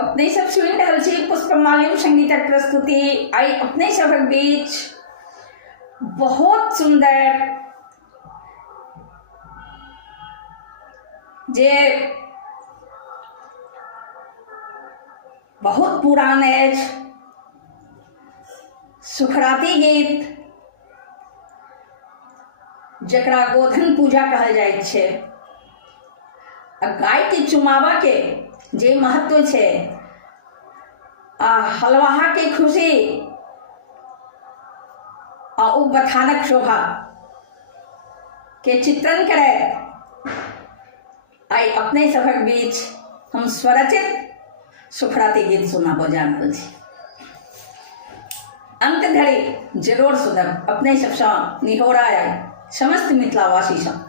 अपने सब सुनि रहल छी पुष्पमाल्यम संगीतक प्रस्तुति। आई अपने सबक बीच बहुत सुंदर जे बहुत पुरान अछि सुखराती गीत, जकरा गोधन पूजा कहल जाइत छै। गाय के चुमावा के जे महत्व छै आ हलवाहा के खुशी आ उ बथानक शोभा के चित्रण करे आई अपने सबक बीच हम स्वरचित सुखराती गीत सुनाबो जा रहल छी। अंत धरि जरूर सुनब, अपने सबसँ निहोरा है समस्त मिथिलावासी सब।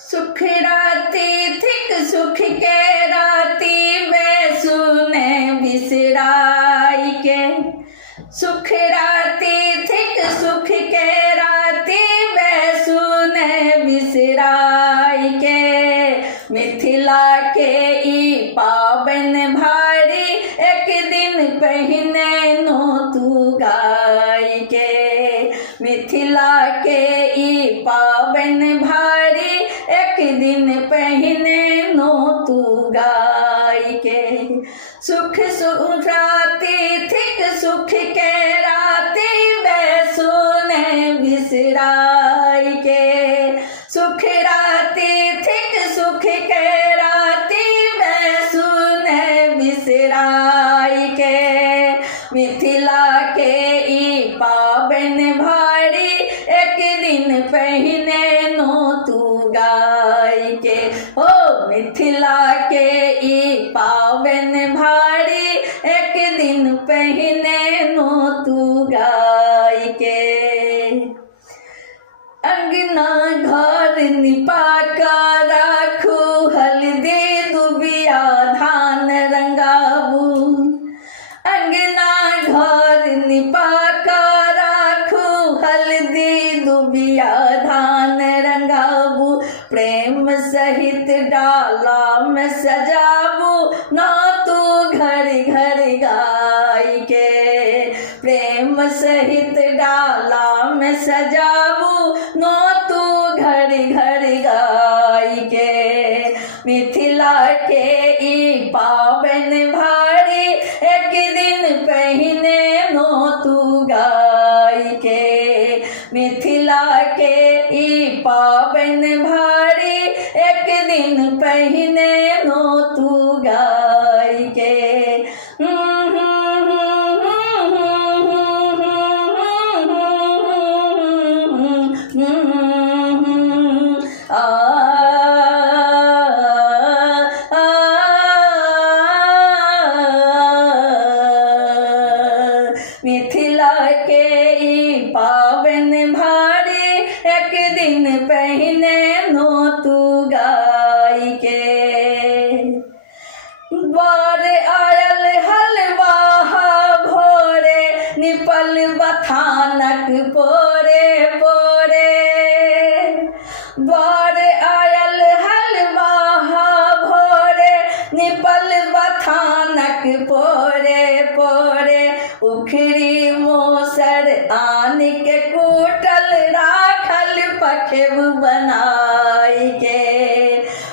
सुख राती थिक सुख के राती वे सुने बिसराई के, सुख राती थिक सुख के राती वे सुने बिसराई के। मिथिला के ई पावन भारी एक दिन पहिने नो तू गाय के। मिथिला के ई पावन भारी एक दिन पहिने नो तू गाय के। सुख सुख राती थिक सुख के राती वे सुने बिसराई के। सुख राती थिक सुख के राती वे सुने बिसराई के। मिथिला के ई पावन भारी एक दिन पहिने नो तू गाय के। हो मिथिला के ई पावन भारी एक दिन पहिने नो तू गाय के। अंगना घर निपा का राखू हल्दी दुबिया धान रंगाबू। अंगना घर निपा का राखू हल्दी दुबिया धान रंगाबू। प्रेम सहित डाला में सजाबू ना तू घर घर गाय के। प्रेम सहित डाला में सजाबू नो तू घर घर गाय के। मिथिला के ई पावन भारी एक दिन पहिने नो तू गाय के। मिथिला के ई पावन भारी एक दिन पहिने नो तू गाय के। मिथिला के ई पावन भारी एक दिन पहिने नो तू गाय के। द्वार आयल हलवाहा भोरे निपल बथानक पोरे पोरे। द्वार आयल हलवाहा भोरे निपल बथानक पोरे पोरे। उखरी मोसर आन के कूटल राखल पखेब बनाई के।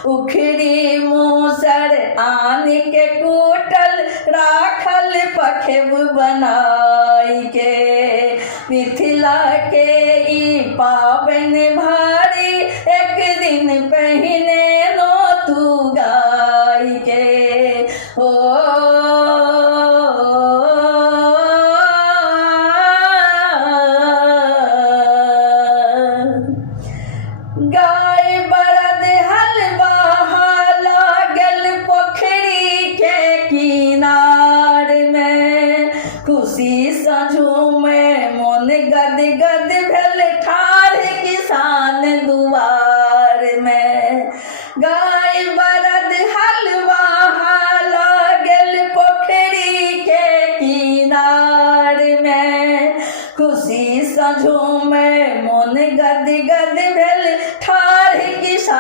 उखरी मोसर आन के कूटल राखल पखेब बनाई के। मिथिला के ई पावन भारी एक दिन पहिने नो तू गाय के। हो गाय बरद हलवाहा लागल पोखरी के किनार में। खुशी साँझों में मन गद गद भेल ठाढ़ किसान दुआर में। गाय बरद हलवाहा लागल पोखरी के किनार में। खुशी साँझों में मन गद गद भेल ठाढ़ किसान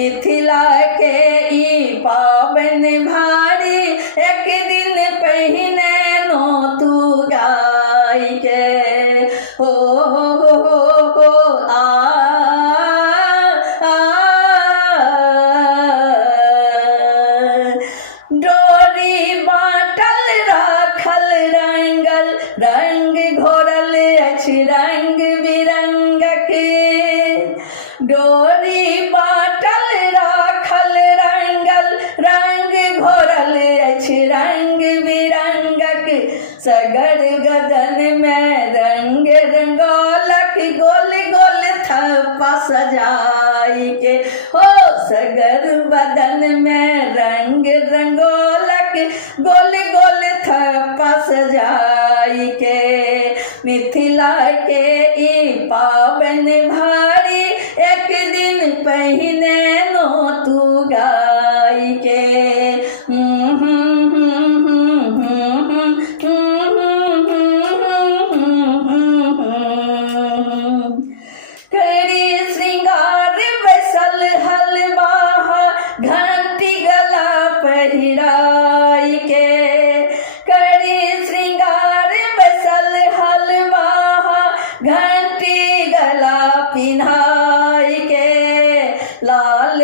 मिथिला के ई पावन भारी, एक दिन पहिने नो तू गाय के। हो आ डोरी बाटल राखल रंगल, रंग घोरल अछि रंग बिरंगक। डोरी बाटल राखल रंगल, रंग घोरल अछि रंग बिरंगक। सगर गदन में रंग रंगोलक, गोल गोल थप्पा सजाई के। हो सगर बदन में रंग रंगोलक, गोल गोल थप्पा सजाई के। मिथिला के ई पावन भारी, एक दिन पहिने नो तू गाय के। करी श्रृंगार बैसल हलवाहा, घंटी गला पहिराई के। करी श्रृंगार बैसल हलवाहा, घंटी गला पिन्हाई के। लाल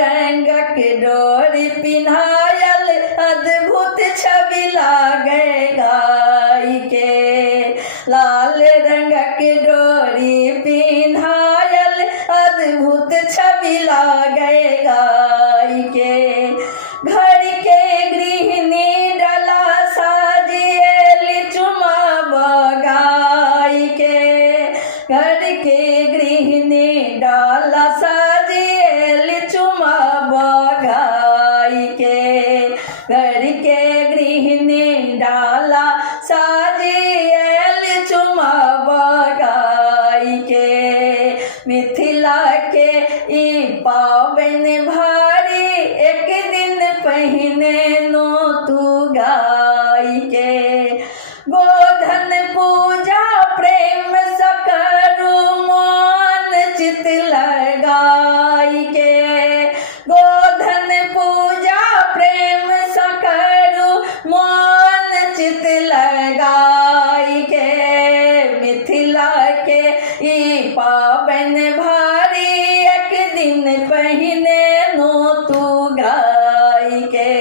रंगक डोरी पिन्हायल, अद्भुत छवि लागे गाय के। लाल रंगक डोरी पिन्हायल, अद्भुत छवि लागे गाय के। घर के गृहिणी डला साजिएली चुमा बगाई के। घर के गृहिणी डाला साजिएली चुमा बगाई के। घर के गृहिणी डाला साजिएली चुमा बगाई के। मिथिला के ई पावन भारी, एक दिन पहिने नो तू गाय के। गोधन पूजा प्रेम सकरु, मन चित लगाई के। गोधन पूजा प्रेम सकरु, मन चित लगाई के। मिथिला के ई पावन भारी, एक दिन पहिने नो तू गाय के।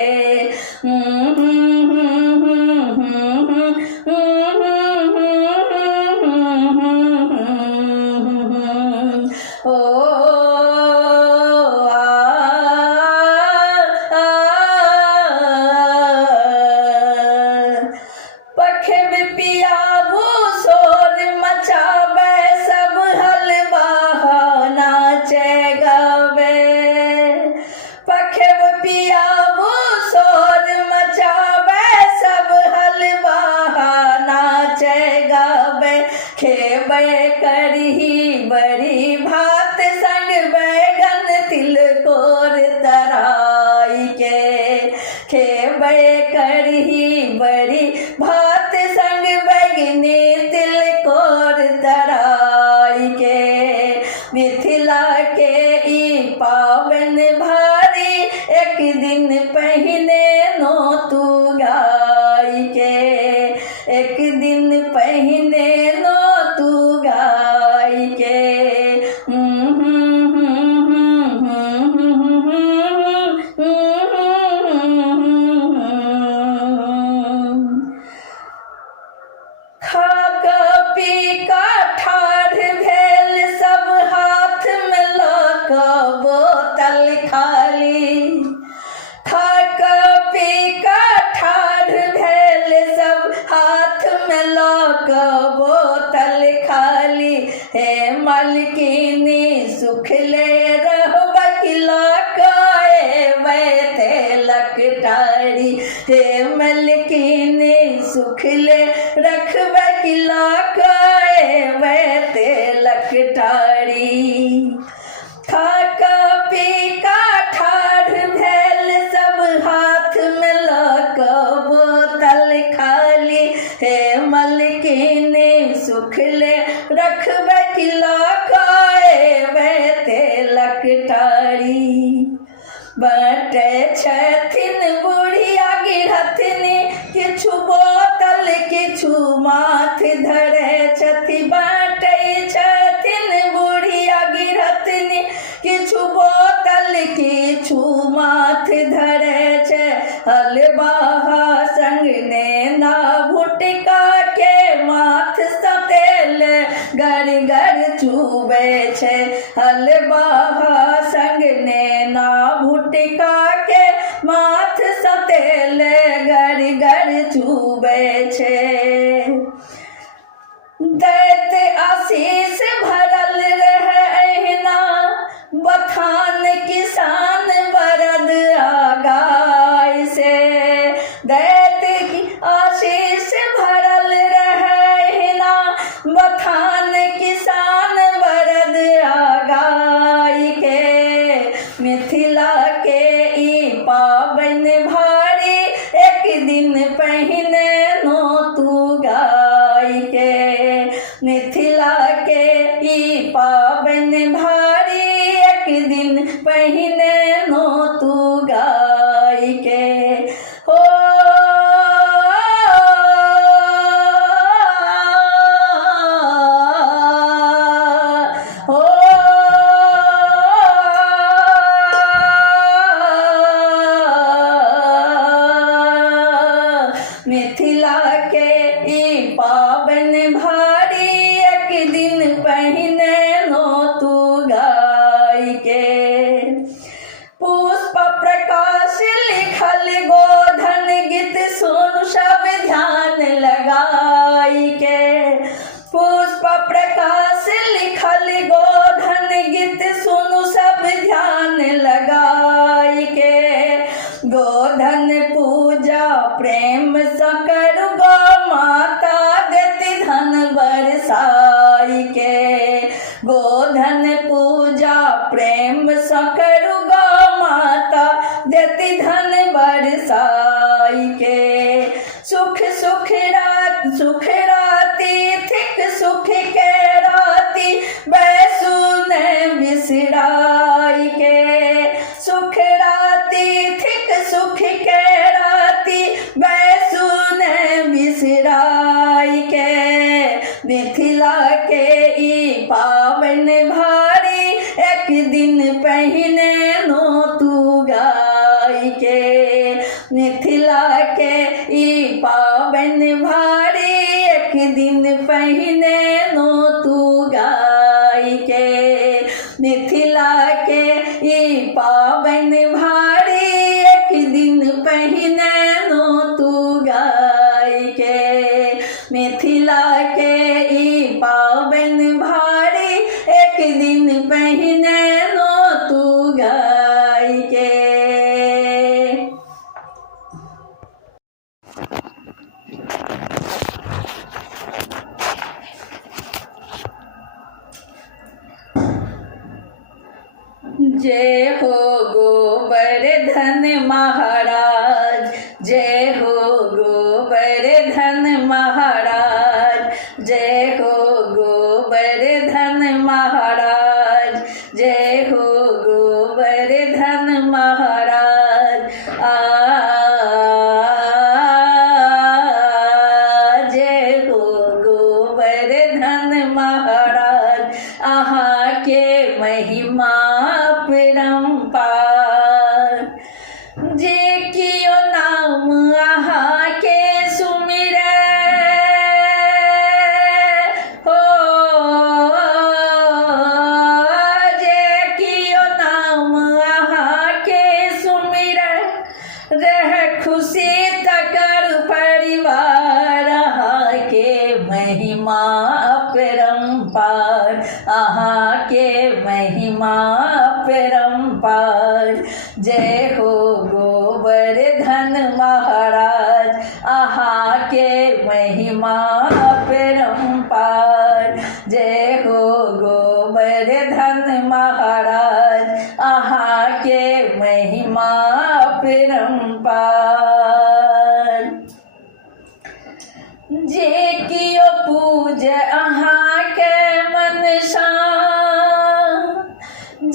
पखेब पियाबू शोर मचावे, सब हलवाहा नाचे गावे। पखेब पियाबू शोर मचावे, सब हलवाहा नाचे गावे। खेबे करही बड़ी भात, संग बैगन तिलकोर तराई के। खेबे करही बड़ी भात, संग बैगनी तिलकोर तराई के। मिथिला के ई पावन भारी, एक दिन पहिने नो तू गाय के। एक दिन पहिने नो तू गाय के। खाक पी का ठाढ़ भेल, सब हाथ में लक बोतल खाली। खाक पी का ठाढ़ भेल, सब हाथ में लक बोतल खाली। हे मलकिनी सुख ले रहबक लकाए बैठे लकटारी। हे मलकिनी सुख ले रखबक लकाए बैठे लकटारी। खाक पी का ठाढ़ भेल, सब हाथ में लक बोतल खाली। हे मलकिनी सुख ले रखबक लकाए बैठे डकटारी बटे छथिन बुढ़िया गिरहथिन किछु बोतल किछु माथ धरे छथि बटे छथिन बुढ़िया गिरहथिन किछु बोतल किछु माथ धरे छै हलबाहा संग नेना भुटका के माथ सतेल गर गर चूबे छै हलबाहा संग नेना भुटका के माथ सतेल गर गर चूबे छै दैत आशीष भरल रहे अहिना बथान किसान बरद आगाय से दैत आशीष भरल रहे अहिना बथान किसान बरद आगाय के मिथिला के ई पाबनि भारी एक दिन पहिने नो तू गाय के मिथिला के ई पाबनि भारी एक दिन पहिने नो तू गाय के हो मिथिला के ई पाबनि भारी एक दिन पहिने नो तू गाय के पुष्प प्रकाश लिखल गोधन गीत सुन सब ध्यान लगाई के पुष्प प्रकाश लिखल गोधन गीत सुन सब ध्यान लगाई के गोधन पूजा प्रेम स करू गो माता देती धन बरसाई के गोधन पूजा प्रेम स करू गो माता देती धन बरसाई के सुख सुख राती थिक सुख के राती बैसुन बिसराई के सुख राती थिक सुख के राती बैसुन बिसराई के मिथिला के ई पाबनि भारी एक दिन पहिने नो तू गाय के मिथिला के ई पाबनि भारी एक दिन पहिने नो तू गाय के मिथिला के ई पाबनि भारी एक दिन पहिने नो तू गाय के मिथिला के ई पाबनि भारी एक दिन पहिने नो तू गाय के जय हो गोवर्धन महाराज जय हो गोवर्धन महाराज जय हो गोवर्धन महाराज जय हो गोवर्धन महाराज जय हो गोवर्धन महाराज अहाँ के महिमा परम्पार जे कियो नाम अहाँ के सुमिरै हो जे कियो नाम अहाँ के सुमिरै रह खुशी तकर परिवार अहाँ के महिमा परम्पार अहाँ के महिमा परम्पार जय हो गोवर्धन महाराज अहाँ के महिमा परम्पार जय हो गोवर्धन महाराज अहाँ के महिमा परम्पार जे कियो पूज अहाँ के मनसा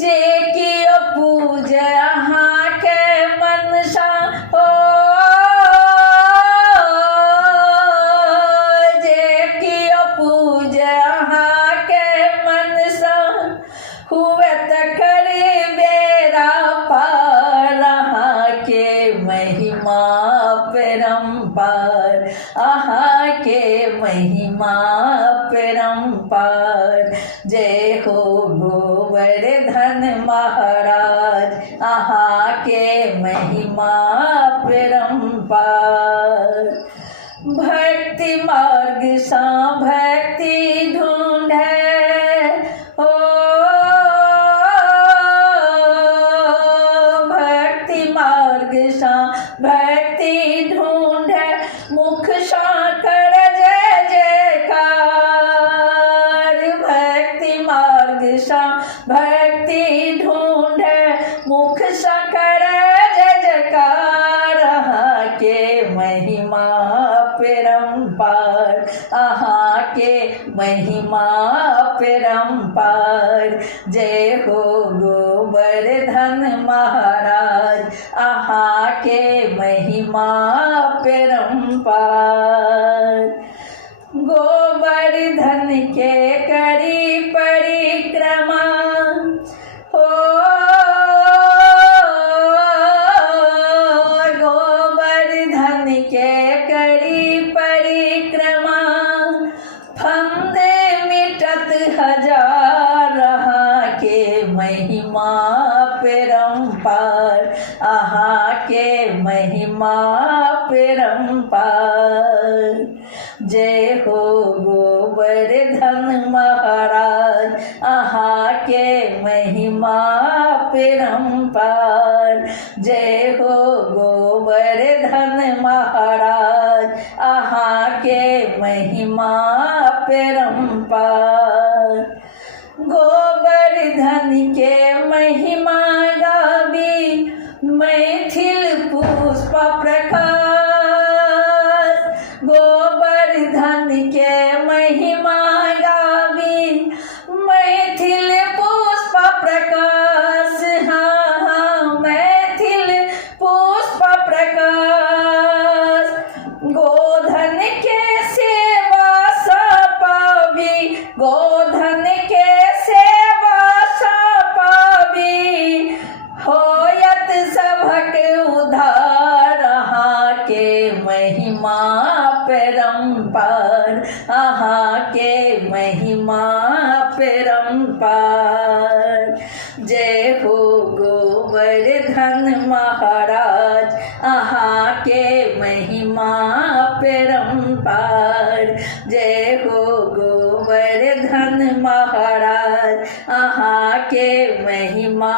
जे कियो पूज अहाँ के मनसा हो, जे कियो पूज अहाँ के मनसा हुए त करे बेरा पार। अहाँ के महिमा परम्पार, अहाँ के महिमा परम्पार। जय हो गोवर्धन महाराज, अहाँ के महिमा परम्पार। भक्ति मार्ग सा भक्ति ढूंढे हो, भक्ति मार्ग सा भक्ति ढूंढे, मुख सा कर जय जयकार। भक्ति मार्ग सा भक्ति ढूंढे, मुख सा कर जय जयकार। अहाँ के महिमा परम्पार, अहाँ के महिमा परम्पार। जय हो गोवर्धन महाराज, अहाँ के महिमा परम्पार। गोवर्धन के करी परिक्रमा हो, गोवर्धन के करी परिक्रमा, फंद मिटत हजार। अहाँ के महिमा परम्पार, अहाँ के महिमा परम्पार। जय हो गोवर्धन महाराज, अहाँ के महिमा परम्पार। जय हो गोवर्धन महाराज, अहाँ के महिमा परम्पार। गोवर्धन के महिमा गावी, मैथिल पुष्प प्रकाश। गोवर्धन के महिमा गावी, मैथिल पुष्प प्रकाश। हाँ हाँ, मैथिल पुष्प प्रकाश। गोधन के सेवा सा पावी, गोधन के सेवा सा पावी, होयत सभक उद्धार। अहाँ के महिमा परम्पार, अहाँ के महिमा परम्पार। जय हो गोवर्धन महाराज, अहाँ के महिमा परम्पार। जय हो गोवर्धन महाराज, अहाँ के महिमा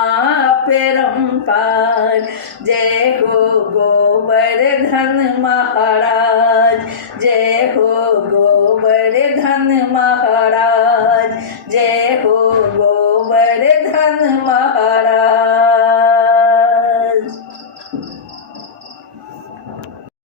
परम्पार। जय हो गोवर्धन महाराज, जय हो